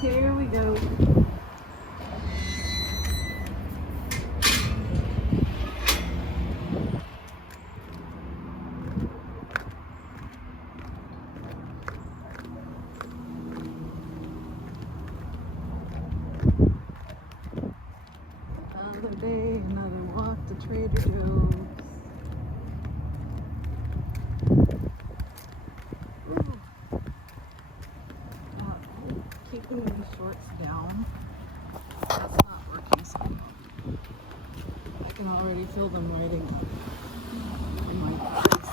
Here we go. Another day, another walk to Trader Joe's. Ooh. Keeping these shorts down. That's not working so well. I can already feel them riding up on my thighs.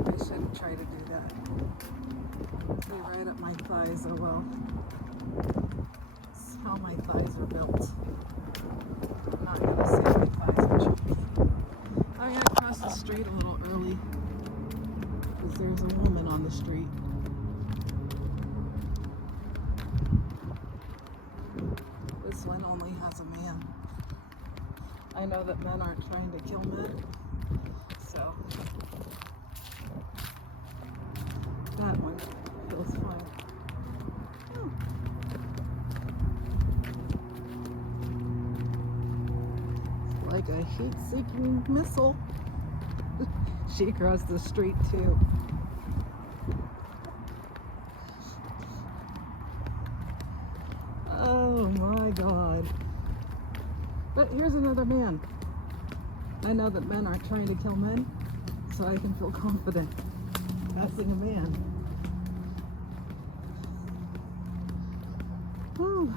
I shouldn't try to do that. They ride up my thighs, oh well. That's how my thighs are built. I'm not gonna say my thighs are chunky. I gotta cross the street a little early because there's a woman on the street. This one only has a man. I know that men aren't trying to kill men, so that one feels fine. Oh. It's like a heat-seeking missile. She crossed the street too. Oh my God. But here's another man. I know that men aren't trying to kill men, so I can feel confident passing a man. Whew.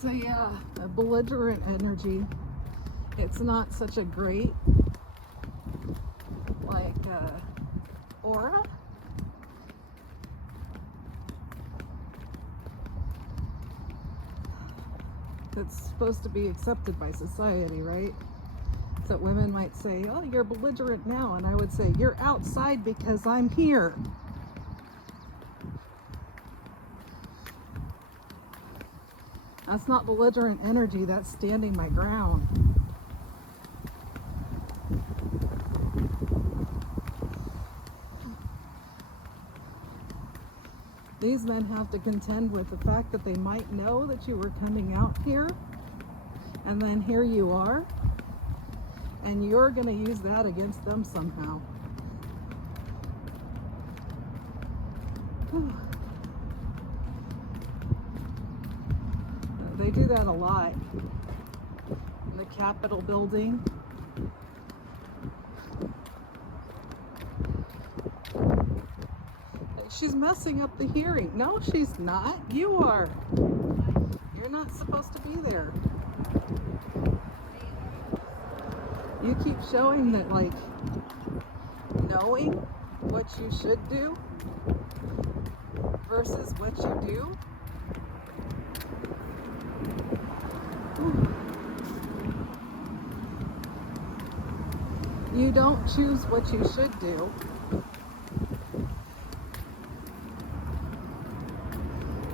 So yeah, a belligerent energy. It's not such a great aura. It's supposed to be accepted by society, right? So women might say, oh, you're belligerent now, and I would say, you're outside because I'm here. That's not belligerent energy, that's standing my ground. These men have to contend with the fact that they might know that you were coming out here, and then here you are, and you're going to use that against them somehow. They do that a lot in the Capitol building. She's messing up the hearing. No, she's not. You are. You're not supposed to be there. You keep showing that, like, knowing what you should do versus what you do. You don't choose what you should do.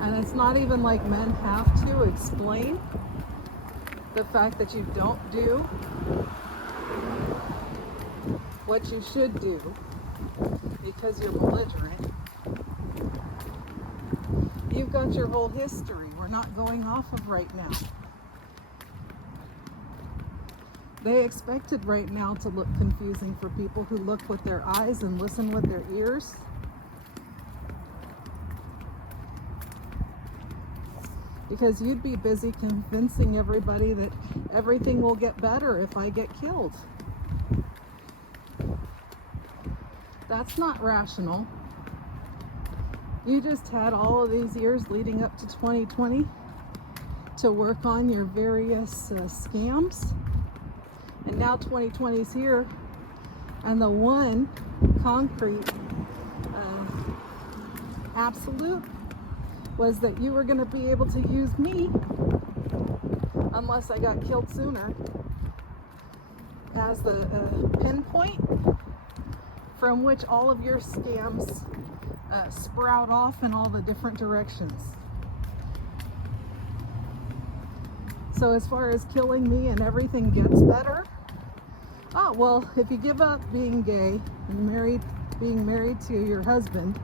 And it's not even like men have to explain the fact that you don't do what you should do because you're belligerent. You've got your whole history we're not going off of right now. They expected right now to look confusing for people who look with their eyes and listen with their ears. Because you'd be busy convincing everybody that everything will get better if I get killed. That's not rational. You just had all of these years leading up to 2020 to work on your various scams. And now 2020 is here, and the one concrete absolute was that you were going to be able to use me, unless I got killed sooner, as the pinpoint from which all of your scams sprout off in all the different directions. So as far as killing me and everything gets better, oh, well, if you give up being gay and being married to your husband,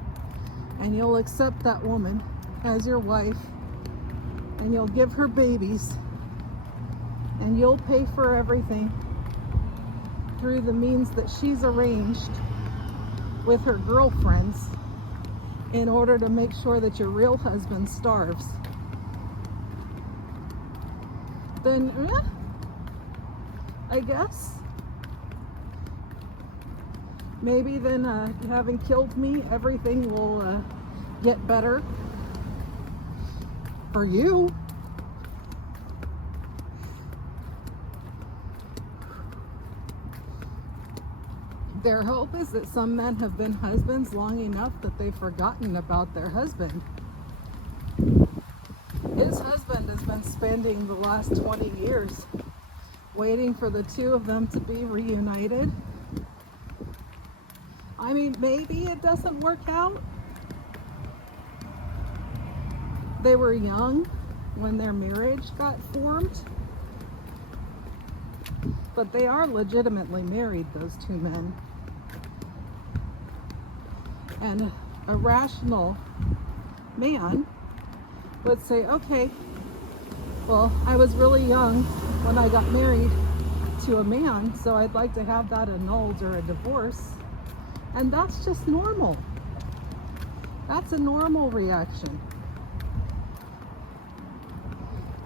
and you'll accept that woman as your wife, and you'll give her babies, and you'll pay for everything through the means that she's arranged with her girlfriends in order to make sure that your real husband starves, then I guess maybe then having killed me, everything will get better for you. Their hope is that some men have been husbands long enough that they've forgotten about their husband. His husband has been spending the last 20 years waiting for the two of them to be reunited. I mean, maybe it doesn't work out. They were young when their marriage got formed, but they are legitimately married, those two men. And a rational man would say, okay, well, I was really young when I got married to a man, so I'd like to have that annulled or a divorce. And that's just normal. That's a normal reaction.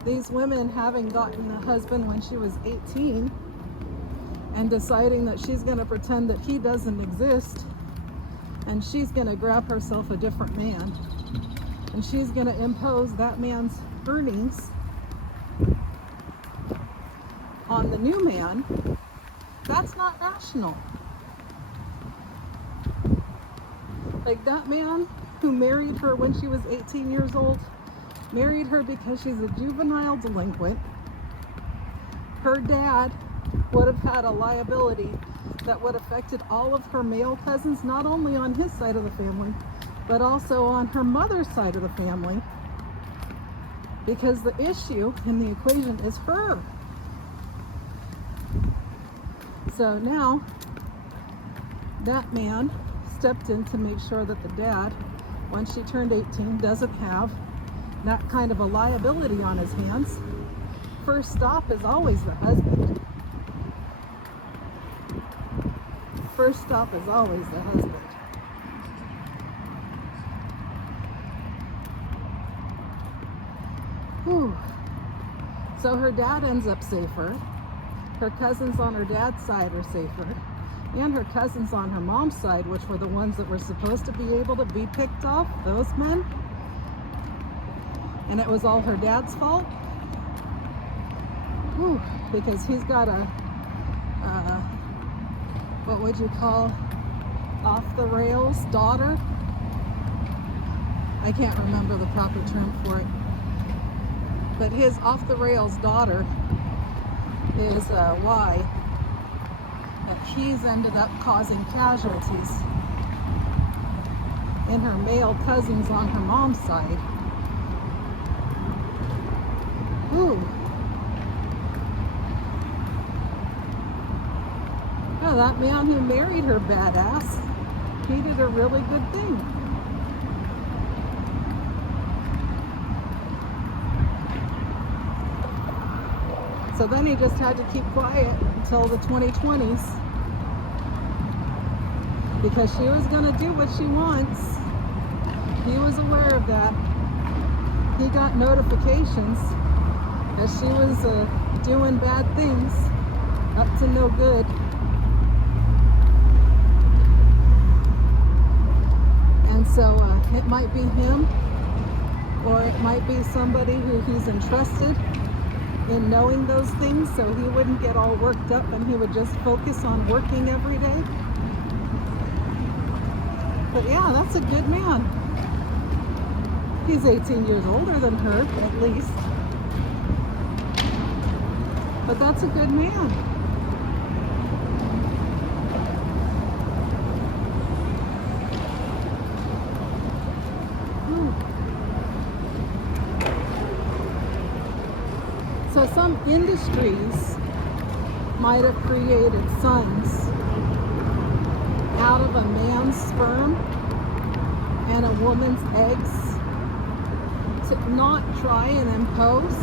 These women having gotten a husband when she was 18 and deciding that she's going to pretend that he doesn't exist, and she's going to grab herself a different man, and she's going to impose that man's earnings on the new man. That's not rational. Like, that man who married her when she was 18 years old, married her because she's a juvenile delinquent. Her dad would have had a liability that would have affected all of her male cousins, not only on his side of the family, but also on her mother's side of the family, because the issue in the equation is her. So now that man stepped in to make sure that the dad, when she turned 18, doesn't have that kind of a liability on his hands. First stop is always the husband. First stop is always the husband. Whew. So her dad ends up safer. Her cousins on her dad's side are safer. And her cousins on her mom's side, which were the ones that were supposed to be able to be picked off, those men. And it was all her dad's fault. Whew. Because he's got a, what would you call, off the rails daughter? I can't remember the proper term for it. But his off the rails daughter is why that he's ended up causing casualties in her male cousins on her mom's side. Ooh. Oh, that man who married her, badass, he did a really good thing. So then he just had to keep quiet until the 2020s, because she was going to do what she wants. He was aware of that. He got notifications that she was doing bad things, up to no good. And so it might be him, or it might be somebody who he's entrusted in knowing those things, so he wouldn't get all worked up and he would just focus on working every day. But yeah, that's a good man. He's 18 years older than her, at least. But that's a good man. industries might have created sons out of a man's sperm and a woman's eggs to not try and impose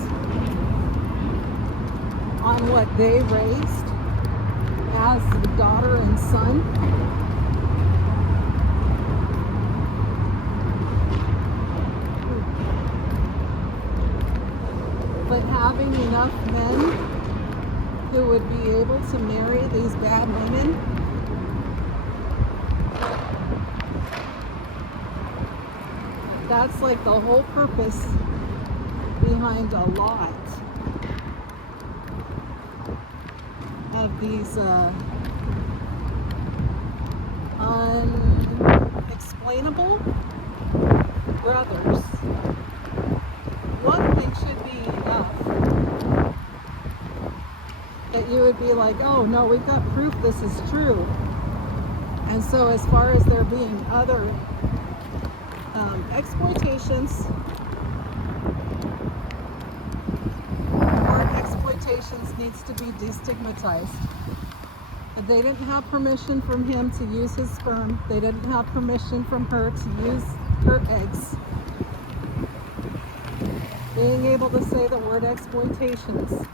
on what they raised as the daughter and son. But having enough men who would be able to marry these bad women that's like the whole purpose behind a lot of these unexplainable brothers. One thing should be enough that you would be like, oh no, we've got proof this is true. And so as far as there being other exploitations or exploitations needs to be destigmatized. They didn't have permission from him to use his sperm. They didn't have permission from her to use her eggs. Being able to say the word exploitations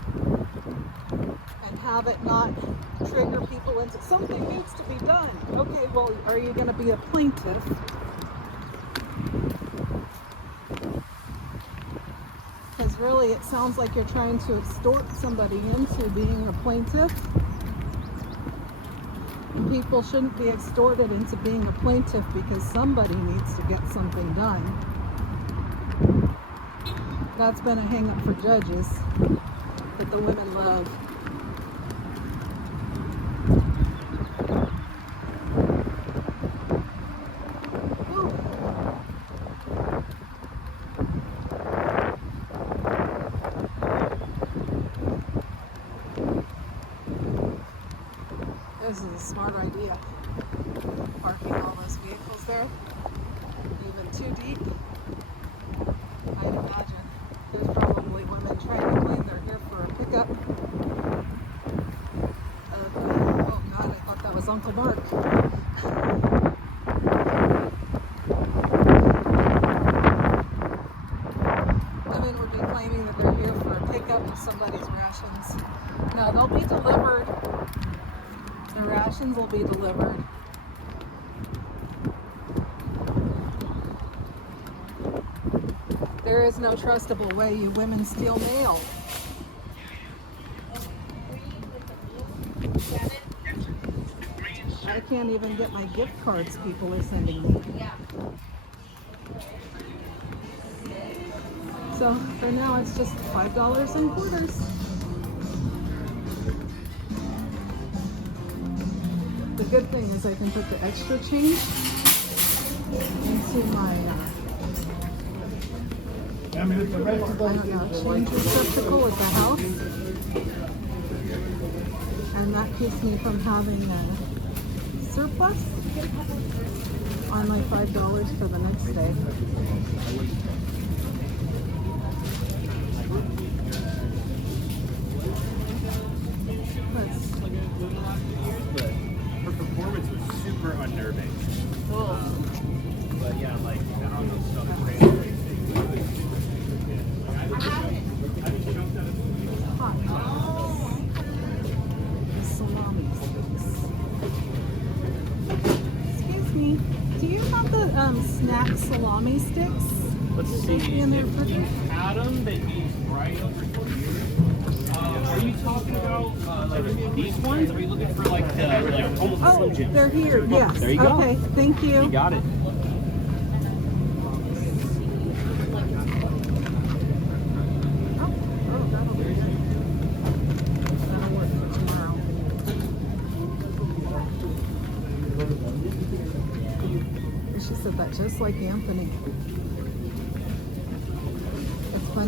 and have it not trigger people into something needs to be done. Okay, well, are you going to be a plaintiff? Because really it sounds like you're trying to extort somebody into being a plaintiff. And people shouldn't be extorted into being a plaintiff because somebody needs to get something done. That's been a hang-up for judges that the women love. This is a smart idea. Parking all those vehicles there, even too deep. I'd imagine there's probably women trying to claim they're here for a pickup. Oh God, I thought that was Uncle Mark. Women would be claiming that they're here for a pickup of somebody's rations. No, they'll be delivered. The rations will be delivered. There is no trustable way you women steal mail. I can't even get my gift cards people are sending me. So for now it's just $5 in quarters. The good thing is I can put the extra change into my I don't know, change receptacle at the house, and that keeps me from having a surplus on my $5 for the next day. Her performance was super unnerving. Oh. But yeah, like on the stuff crazy. Hot dogs. The salami sticks. Excuse me. Do you have the snack salami sticks? Let's see. If you had them, they'd be right over here. Are you talking about like these ones? Or are you looking for like the almost Slim Jims? They're here. Yes. There you go. Okay. Thank you. You got it. She said that just like Anthony.